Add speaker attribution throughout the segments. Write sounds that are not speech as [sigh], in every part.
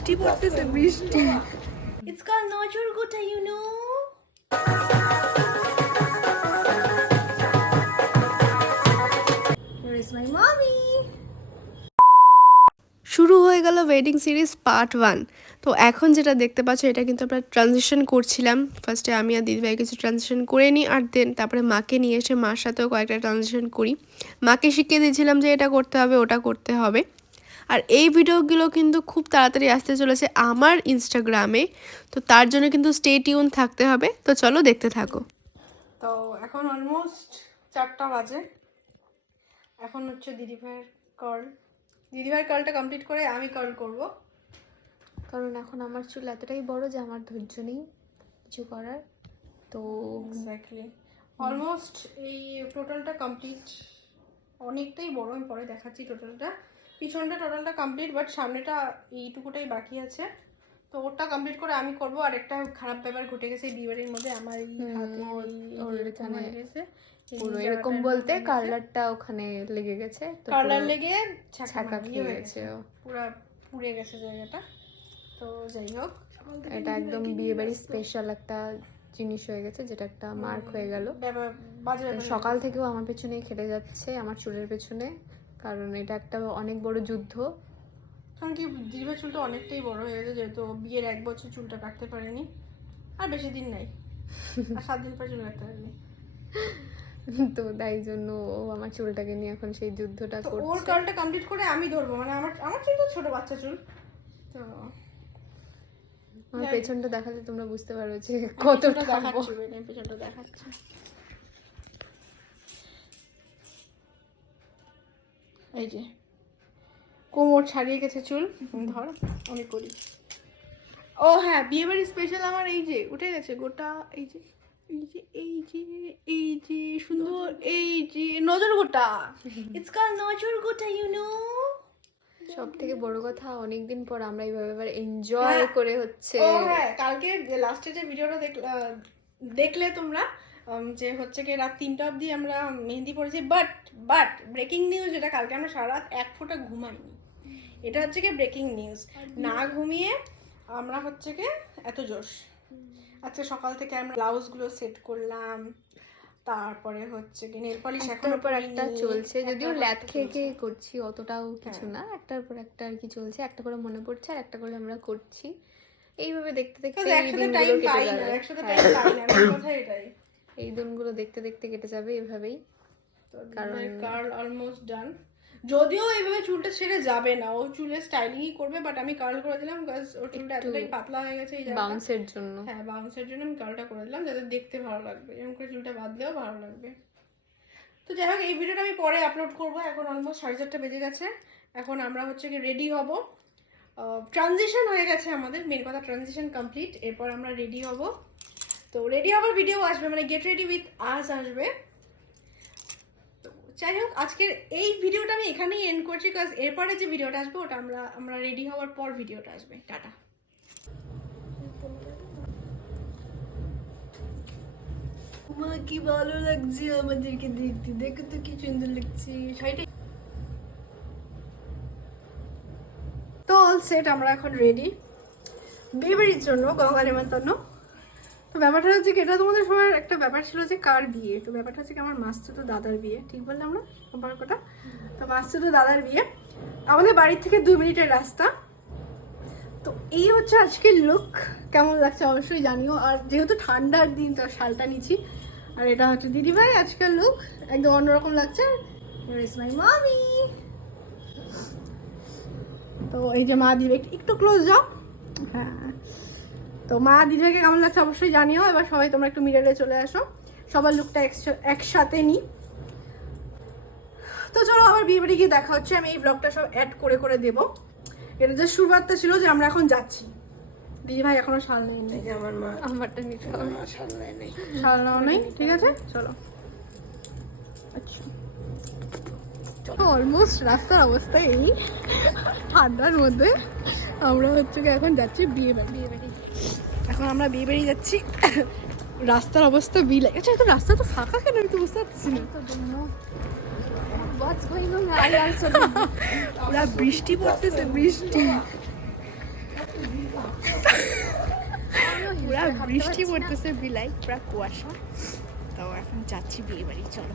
Speaker 1: বৃষ্টি পড়তেছে বৃষ্টি।
Speaker 2: You know. Here is my mommy.
Speaker 1: শুরু হয়ে গেল ওয়েডিং সিরিজ পার্ট ওয়ান তো এখন যেটা দেখতে পাচ্ছ এটা কিন্তু আমরা ট্রানজিশন করছিলাম। ফার্স্টে আমি আর দিদিভাই কিছু ট্রানজিশন করে নিই আর দেন তারপরে মাকে নিয়ে এসে মার সাথেও কয়েকটা ট্রানজিশন করি। মাকে শিখিয়ে দিয়েছিলাম যে এটা করতে হবে ওটা করতে হবে। আর এই ভিডিওগুলো কিন্তু খুব তাড়াতাড়ি আসতে চলেছে আমার ইনস্টাগ্রামে তো তার জন্য কিন্তু স্টে টিউন থাকতে হবে। তো চলো দেখতে থাকো। তো এখন অলমোস্ট চারটা বাজে। এখন হচ্ছে দিদিভাইয়ের কল দিদিভাইয়ের কলটা কমপ্লিট করে আমি কল করব।
Speaker 3: কারণ এখন আমার চুল এতটাই বড় যে আমার ধৈর্য নেই কিছু করার। তো
Speaker 1: এক্স্যাক্টলি অলমোস্ট এই টোটালটা কমপ্লিট অনেকটাই বড়। আমি পরে দেখাচ্ছি টোটালটা পিছনটা টোটালটা কমপ্লিট বাট সামনেটা এইটুকুটাই বাকি আছে। তো ওটা কমপ্লিট করে আমি করব। আর একটা খারাপ ব্যাপার ঘটে গেছে এই বিয়েবাড়ির মধ্যে আমার
Speaker 3: পুরো এরকম বলতে কালারটা ওখানে লেগে গেছে। তো
Speaker 1: কালার লেগে ছাকা
Speaker 3: খেয়ে গেছে।
Speaker 1: পুরো পুড়ে গেছে জায়গাটা। তো যাই হোক
Speaker 3: এটা একদম বিয়ে বাড়ির স্পেশাল একটা জিনিস হয়ে গেছে যেটা একটা মার্ক হয়ে গেল। সকাল থেকেও আমার পেছনেই খেটে যাচ্ছে আমার চুলের পেছনে। কারণ এটা একটা অনেক বড় যুদ্ধ।
Speaker 1: কারণ কি দিদিভাই চুলটা অনেকটাই বড় হয়ে গেছে যেহেতু বিয়ের এক বছর চুলটা কাটতে পারেনি। আর বেশি দিন নাই। [laughs] আর সাত দিন পর চুল কাটতে পারেনি।
Speaker 3: তো তাই জন্য ও আমার চুলটাকে নিয়ে এখন সেই যুদ্ধটা
Speaker 1: তো ওর
Speaker 3: করছে
Speaker 1: কালটা কমপ্লিট করে আমি ধরবো। মানে আমার আমার চুল তো ছোট বাচ্চা চুল। তো
Speaker 3: আমার পেছনটা দেখালে তোমরা বুঝতে পারবে যে কতটা
Speaker 1: দেখাচ্ছি পেছনটা দেখাচ্ছি। এই যে কোমর ছাড়িয়ে গেছে চুল ধর আমি করি ও হ্যাঁ বিয়ে বাড়ির স্পেশাল আমার এই যে উঠে গেছে গোটা এই যে এই যে এই যে এই যে সুন্দর এই যে নজর গোটা [laughs]
Speaker 2: It's called Najur Gota, you know.
Speaker 3: সব থেকে বড় কথা অনেকদিন পর আমরা এইভাবে এবার এনজয়
Speaker 1: হ্যাঁ।
Speaker 3: করে হচ্ছে
Speaker 1: ও হ্যাঁ কালকে লাস্টে যে ভিডিওটা দেখলে তোমরা যে হচ্ছে কি রাত তিনটা অবধি আমরা মেহেন্দি পড়েছি বাট বাট ব্রেকিং নিউজ যেটা কালকে আমরা সারা রাত এক ফোঁটা ঘুমাইনি। এটা হচ্ছে কি ব্রেকিং নিউজ না ঘুমিয়ে আমরা হচ্ছে কি এত জোশ। আজকে সকাল থেকে আমরা ব্লাউজগুলো সেট করলাম। তারপরে হচ্ছে কি নেল পলিশ
Speaker 3: একটার
Speaker 1: এখন
Speaker 3: পর একটা চলছে যদিও ল্যাদ খেয়ে খেয়ে করছি অতটাও কিছু
Speaker 1: হ্যাঁ।
Speaker 3: না একটার পর একটা আর কি চলছে একটা করে মনে পড়ছে আর একটা করে আমরা করছি। এইভাবে দেখতে দেখতে
Speaker 1: একসাথে টাইম পাই না একসাথে
Speaker 3: হ্যাঁ।
Speaker 1: টাইম পাই না আমার কথা এটাই।
Speaker 3: এই দিনগুলো দেখতে দেখতে কেটে যাবে এভাবেই। কারণ-
Speaker 1: কার্ল অলমোস্ট ডান যদিও এইভাবে চুলটা ছেড়ে যাবে না ও চুলে স্টাইলিংই করবে বাট আমি কার্ল করে দিলাম বিকজ ওর চুলটা এতটাই পাতলা হয়ে গেছে এই
Speaker 3: বাউন্সের জন্য।
Speaker 1: হ্যাঁ বাউন্সের জন্য আমি কার্লটা করে দিলাম যাতে দেখতে ভালো লাগবে। এরকম করে চুলটা বাঁধলেও ভালো লাগবে। তো যাই হোক এই ভিডিওটা আমি পরে আপলোড করব। এখন অলমোস্ট সাড়ে চারটা বেজে গেছে। এখন আমরা হচ্ছে কি রেডি হব। ট্রানজিশন হয়ে গেছে আমাদের মেন কথা ট্রানজিশন কমপ্লিট এরপর আমরা রেডি হব। তো রেডি হওয়ার ভিডিও আসবে মানে গেট রেডি উইথ আস আসবে। তো যাই হোক আজকের এই ভিডিওটা আমি এখানেই এন্ড করছি কাজ এরপরে যে ভিডিওটা আসবে ওটা আমরা আমরা রেডি হওয়ার পর ভিডিওটা আসবে। টাটা। মা কি ভালো লাগছে আমাদেরকে দেখতে। দেখো তো কি সুন্দর লাগছে। শাড়িটা তো অল সেট আমরা এখন রেডি বিয়েবাড়ির জন্য গঙ্গা নেমন্তন্ন তো ব্যাপারটা হচ্ছে কি, এটা তোমাদের সবার একটা ব্যাপার ছিল যে কার বিয়ে। তো ব্যাপারটা হচ্ছে কি, আমার মাস্তুতো দাদার বিয়ে। ঠিক বললাম না? সম্পর্কটা তো মাস্তুতো দাদার বিয়ে। আমাদের বাড়ির থেকে দু মিনিটের রাস্তা। তো এই হচ্ছে আজকের লুক কেমন লাগছে অবশ্যই জানিও। আর যেহেতু ঠান্ডার দিন, তো শালটা নিচ্ছি। আর এটা হচ্ছে দিদিভাই আজকের লুক একদম অন্যরকম লাগছে। ইস মামি তো এই যে মা দিবে একটু ক্লোজ যাও। হ্যাঁ। তো মা দিদিভাইকে কেমন লাগছে অবশ্যই জানিও এবার সবাই তোমরা একটু মিরারে চলে আসো। সবার লুকটা একসাথে নিই তো চলো আবার বিয়ে বাড়ি গিয়ে দেখা হচ্ছে আমি এই ব্লগটা সব অ্যাড করে করে দেবো। এটা যে শুরুয়াতটা ছিল যে আমরা এখন যাচ্ছি। দিদি ভাই এখনও শাল নেই নেই
Speaker 2: আমার মা।
Speaker 3: আমারটা নিতে হবে
Speaker 2: সামলায় নেই।
Speaker 1: শাল নেওয়া নেই? ঠিক আছে? চলো। আচ্ছা। অলমোস্ট রাস্তার অবস্থা এই। ঠান্ডার মধ্যে। আমরা হচ্ছে কি এখন যাচ্ছি বিয়ে বাড়ি। বিয়ে বাড়ি। এখন আমরা বিয়ে বাড়ি যাচ্ছি। রাস্তার অবস্থা বিল। আচ্ছা তো রাস্তা তো ফাঁকা কেন? আমি তো বুঝতে পারছি না। পুরা বৃষ্টি পড়তেছে, বৃষ্টি।
Speaker 4: পুরা বৃষ্টি পড়তেছে বিলাই, পুরা কুয়াশা। তো এখন যাচ্ছি বিয়ে বাড়ি, চলো।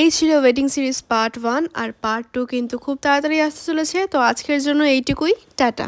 Speaker 4: এই ছিল ওয়েডিং সিরিজ পার্ট ওয়ান আর পার্ট টু কিন্তু খুব তাড়াতাড়ি আসতে চলেছে, তো আজকের জন্য এইটুকুই, টাটা।